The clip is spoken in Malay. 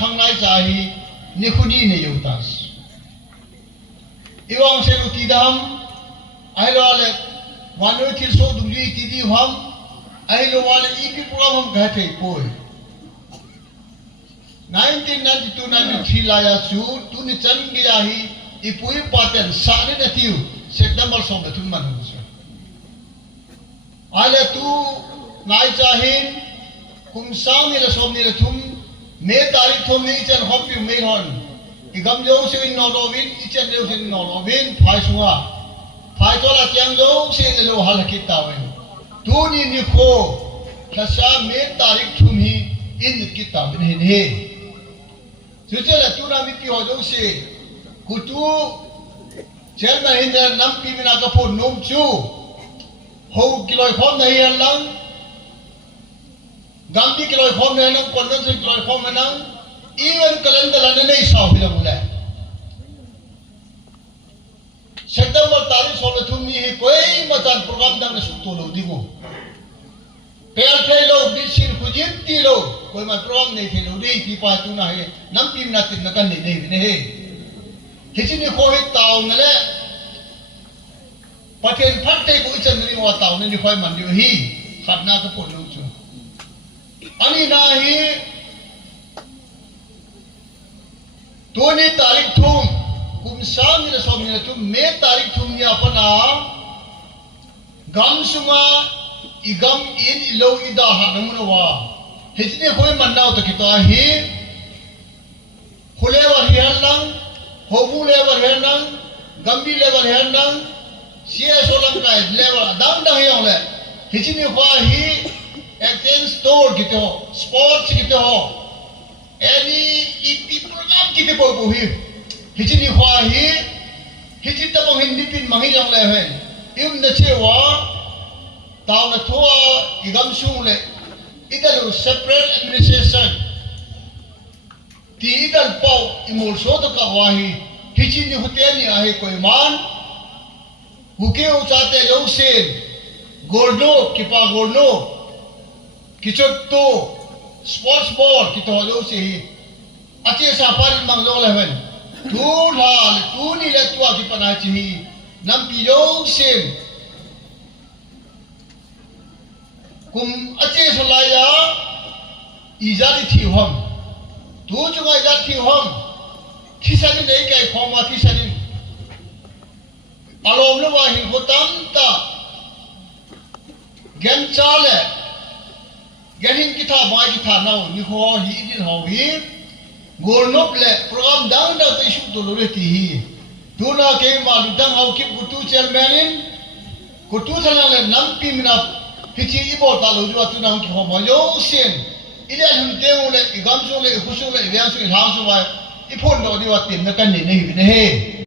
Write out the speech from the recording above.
khangnai chahi nikhuni ne yotas iwang selu tidam ailole wanu til so dungji tidi ham ailo wale ipi program ghate poi 1992-93 laya su tu ni chan gaya hi ipui paten sane na tiu September som na tun man hu ale tu nai chahin kum sang ni la som ni la thum me tarikh thum ni chan hopi me hon igam jo se no lovin ichan jo se no lovin phai sunga phai tola chang jo se ne lo hal kita wen tu ni kho khasa me tarikh thum hi in kita ben he Sujala tuna mipi ho se kutu chairman hinda nampi mina ka pho nom chu ho kiloi khom nahi lang gambi kiloi khom nahi lang convention kiloi khom nang even calendar la nei sa bila mula September tarikh so la thumni hi koi matan program dang na sukto lo digo per thelo bisir khujin ti lo koi ma program nei thelo dei ti pa tu na he nampi mina tin na kan nei ne he Hijini kohit tau ngale paten phatte ko ichan ni wa tau ni khoi man yu hi khatna ka pon lu chu ani na hi toni tarikh thum kum sam ni som ni tu me tarikh thum ni apana gam suma igam in ilo ida hanamna wa hijini khoi man naw ta kita hi khule wa hi lang Hobu level hendang, gambi level hendang, CSO lang kai level dang dang yang le. Hijini kwa hi acting store gitu, sports gitu ho. Any ipi program gitu po hi. Hijini kwa hi, hijini tabong hindi pin mangi yang le hen. Im na chewa, tao na thua igam sung le. Italu separate administration. Tidal pau imul so to kawahi hijini huteni ahe koi man huke uchate yausen gordo kipa gordo kichotto sports ball kito yausi ache sapari manglo leven tu hal tu ni letwa ki panachi nampi yausen kum ache solaya izadi thiwam Tu juga jati hom, kisah ni naik kai khoma kisah ni. Alom lu wahi hutam ta, gen chale, genin kita mai kita nau ni ho hi din ho hi, gornop le program dang da tu isu tu lu reti hi. Tu na ke malu dang hau kip kutu chairmanin, kutu thalang le nampi mina hichi ibo ta lu jua tu nang ki ho yo sen. Ila hunte ole igam so le khusu le yang so le hang so wa ipon do di wa tin na kan ni nei ne he